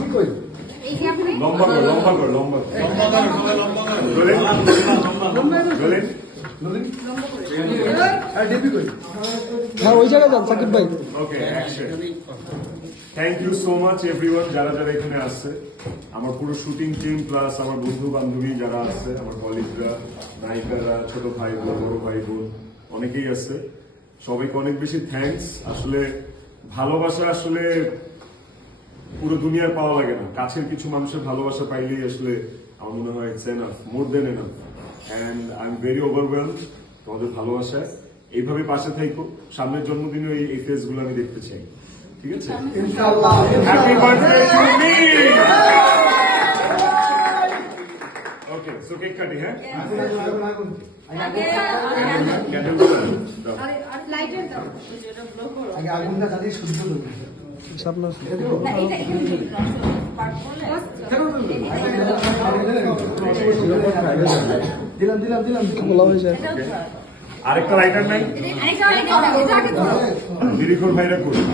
আমি কই লম্বা কর লম্বা কর লম্বা হ্যাঁ ওই জায়গায় যান সাকিব ভাই। Okay thank you so much everyone যারা যারা এখানে আসছে, আমার পুরো শুটিং টিম প্লাস আমার বন্ধু বান্ধবী যারা আছে, আমার কলিগরা, নায়িকারা, ছোট ভাই বোন, বড় ভাই বোন অনেকেই আছে, সবাইকে অনেক বেশি থ্যাঙ্কস। আসলে ভালোবাসা আসলে পুরো দুনিয়ার পাওয়া লাগে না, কাছের কিছু মানুষের ভালোবাসা পাইলেই আসলে আমার মনে হয় it's enough, more than enough. And I am very overwhelmed তোমাদের ভালোবাসায়। এইভাবে পাশে থাইকো, সামনের জন্মদিনে এই ফেস গুলো আমি দেখতে চাই, ঠিক আছে? ইনশাআল্লাহ। Happy birthday to me. Okay so cake কাটি, হ্যাঁ ক্যান্ডেল দাও। আগে আগুনটা জ্বালিয়ে শুরু করুন। সামনে দিলাম দিলাম দিলাম বলা হয়েছে। আরেকটা লাইটার নাই? নিরিখুর ভাইরা করুন।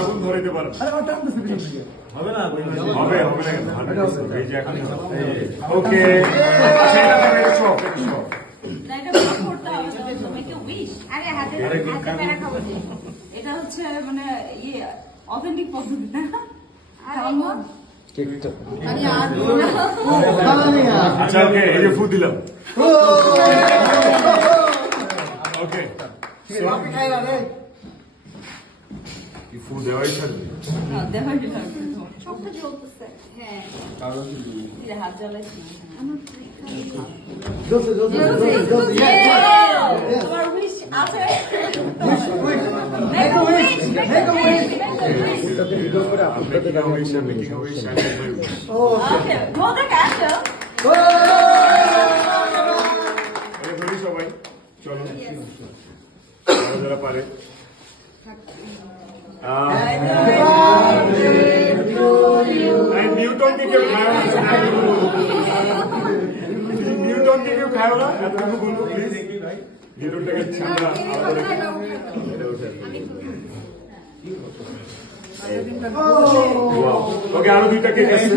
আগুন ধরাইতে পারেন হবে না? হবে হবে না, এই যে এখন ওকে এটা হচ্ছে মানে ইয়ে অথেন্টিক পদ্ধতি না? আচ্ছা ওকে এই যে ফু দিলাম। ওকে ফু দেওয়াই থাকবে। হাত জ্বালাইছি তোমার উইশ আছে? সবাই চলো যারা পারে নিউটনকে কেউ খায় না, নিউটনকে কেউ খায় না, এতটুকু বলবো প্লিজ। নিউটনটাকে আমরা ওকে আরো দুইটা কেক আছে।